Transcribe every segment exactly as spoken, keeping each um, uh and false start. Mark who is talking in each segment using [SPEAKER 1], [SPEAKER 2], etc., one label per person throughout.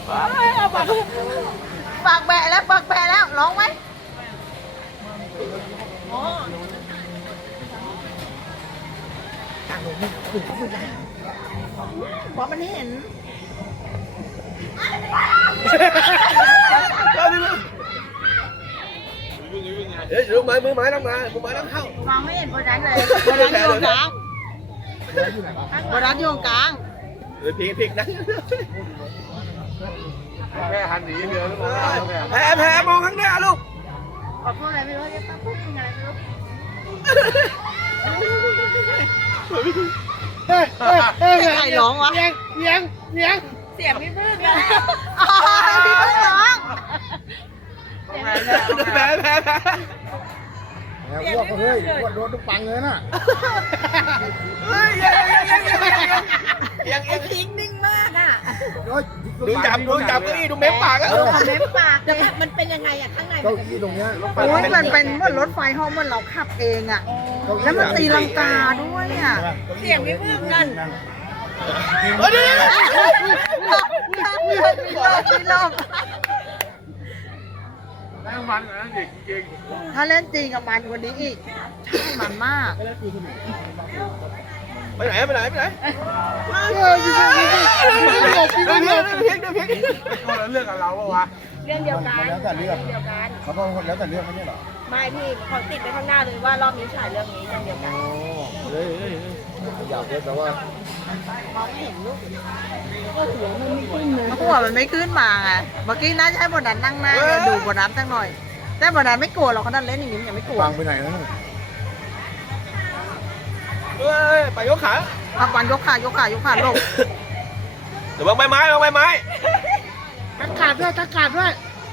[SPEAKER 1] ปากแบะแล้วปากแบะแล้วร้องไหมเพราะมันเห็น
[SPEAKER 2] เดี๋ยวดูไม้มือไม้ต้องมามือไม้ต้องเข้าม
[SPEAKER 1] องไม่เห็นโบราณเลยโบราณอยู่ตรงกลางโบราณอยู่ตรงกลาง
[SPEAKER 2] เดี๋ยวพลิกพลิกนะ
[SPEAKER 3] แม่หันหนีเรือแล้วแม่
[SPEAKER 2] แพ้แพ้มองข้างหน้าลูก
[SPEAKER 1] ขอพูดอะไรไม่รู้จะต้องพูดอะไรไม่รู้
[SPEAKER 4] เฮ้ยเฮ้ยเฮ้ย
[SPEAKER 1] ใครร้องวะ
[SPEAKER 4] เลี้ยงเลี้ยงเลี้ยง
[SPEAKER 1] เสียงพี่พึ่งอะอ๋อพี่พึ่งร้อง
[SPEAKER 2] แพ้แพ้แพ้
[SPEAKER 4] แล้วอ้วกก็เฮ้ยอ้วกโดนทุกปังเลยน่ะ
[SPEAKER 2] เฮ้ยยังยังยังยังยัง
[SPEAKER 1] ไอ้ทิ้งนิ่งมากอ่ะ
[SPEAKER 4] โอ้ย
[SPEAKER 2] ดูจับดูจับเก้าอี้ดูเม้มปากแล้ว
[SPEAKER 1] คอมเมนต์ปากเดี๋ยวมันเป็นยังไงอ่ะข้างใน
[SPEAKER 4] เก้าอี้ตรงเนี้ย
[SPEAKER 1] โอ้ยมันเป็นเหมือนรถไฟห้องเหมือนเราขับเองอ่ะแล้วมันตีลังกาด้วยอ่ะเสียงพี่พึ่งกัน
[SPEAKER 2] เฮ้ยเดี๋ยวเดี๋ยว
[SPEAKER 1] พี่ลมพี่ลม
[SPEAKER 3] แม่งมันนะเด็กจริง
[SPEAKER 1] ถ้าเล่นจริงกับมันกว่านี้อีกใช่มันมาก
[SPEAKER 2] ไปไหนไปไหนไปไหน
[SPEAKER 4] เฮ้ยพี่พี่พี่พี่หลบพี่
[SPEAKER 2] เดี๋ยว
[SPEAKER 4] พี่หล
[SPEAKER 2] เดี๋ยว
[SPEAKER 4] บ
[SPEAKER 2] เดี๋ยวเดี๋ยวเดี๋ยว
[SPEAKER 3] ก็แล้วเรื่องกับเราปะวะ
[SPEAKER 5] เรื่องเดียวกัน
[SPEAKER 4] แล้วแต่เรื่อง
[SPEAKER 5] เดียวกัน
[SPEAKER 4] เขาก็แล้วแต่เรื่องไม่ใช่เหรอ
[SPEAKER 5] ไม่พี่เขาติดไปข้างหน้าเลยว่ารอบนี้ฉายเรื่องนี้เรื่องเดียวกัน
[SPEAKER 4] เฮ้ยเฮ้ยอยากเล่นแต่ว่า
[SPEAKER 1] หัวมันไม่ขึ้นมาไงเมื่อกี้น่าจะให้บนนั้นนั่งหน้าเนี่ยดูบนนั้นสักหน่อยแต่บนนั้นไม่กลัวหรอกเขานั่นเล่นอย่างนี้ยังไม่กลัว
[SPEAKER 4] ปังไปไหนแล้วน่ะ
[SPEAKER 2] เฮ้ยไปยกขา
[SPEAKER 1] เอาปันยกขายกขายกขาลง
[SPEAKER 2] เดี๋ยววางใบไม้วางใบไม้
[SPEAKER 4] ทักขาดด้วยทักขาดด้วย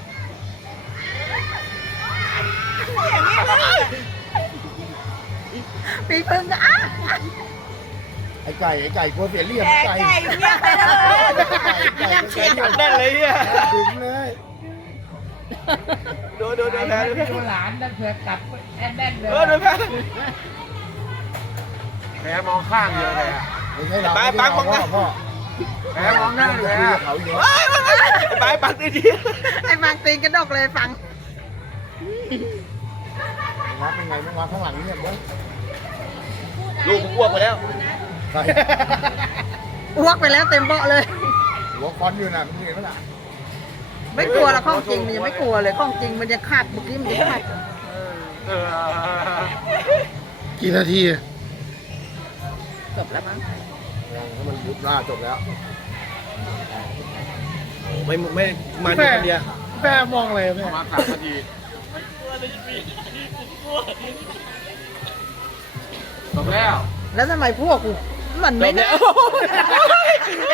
[SPEAKER 1] พี่พึ่งก็อ่ะ
[SPEAKER 4] ไอ้ไก่ไอ้ไก่กลัวเสียเหลี่ยม
[SPEAKER 5] แก่
[SPEAKER 4] ไก่
[SPEAKER 5] แก่อยู่เนี่ยไปเลย
[SPEAKER 4] ไก่ไก่เสียเหลี่ยม
[SPEAKER 2] นั่นเลยเนี่ย
[SPEAKER 4] ถึงเลย
[SPEAKER 2] ดูดูดูแพ้ดูแพ้
[SPEAKER 4] หลานนั่นเผื่อกลับแอนแน่นเลย
[SPEAKER 2] เออดูแพ้
[SPEAKER 3] แม่มองข้างเยอะเลยอะ
[SPEAKER 4] ไม่ใช่เรา
[SPEAKER 2] ไปปังปังนะ
[SPEAKER 4] พ่อ
[SPEAKER 3] แม่มองหน้าอยู่
[SPEAKER 4] คุ
[SPEAKER 3] เลย ย
[SPEAKER 4] กั
[SPEAKER 3] อะ
[SPEAKER 4] บเขาอยู่
[SPEAKER 2] ไปปังดีดี
[SPEAKER 1] ไอ้บางตีนกระดกเลยฟัง
[SPEAKER 4] วัดเป็นไงไม่วัดข้างหลังเนี่ยมั้ง
[SPEAKER 2] ลูกผมอ้วกไปแล้ว
[SPEAKER 4] ใช่
[SPEAKER 1] อ้วกไปแล้วเต็มเบาะเลย
[SPEAKER 4] หัวคอนอยู่น่ะมึงเห็นไหมล่ะ
[SPEAKER 1] ไม่กลัวแล้วข้องจริงมันยังไม่กลัวเลยข้องจริงมันจะขาดเมื่อกี้มันจะขาด
[SPEAKER 3] เออ
[SPEAKER 4] กี่นาที
[SPEAKER 1] จบแล้วมั้ง
[SPEAKER 4] ถ้ามันยุบหน้าจบแล้ว
[SPEAKER 2] ไม่ไม่มันคนเดียว
[SPEAKER 4] แม่มองอะไรแม่
[SPEAKER 3] มาสามนาทีจบแล้ว
[SPEAKER 1] แล้วทำไมพวกกูมันไม่ได้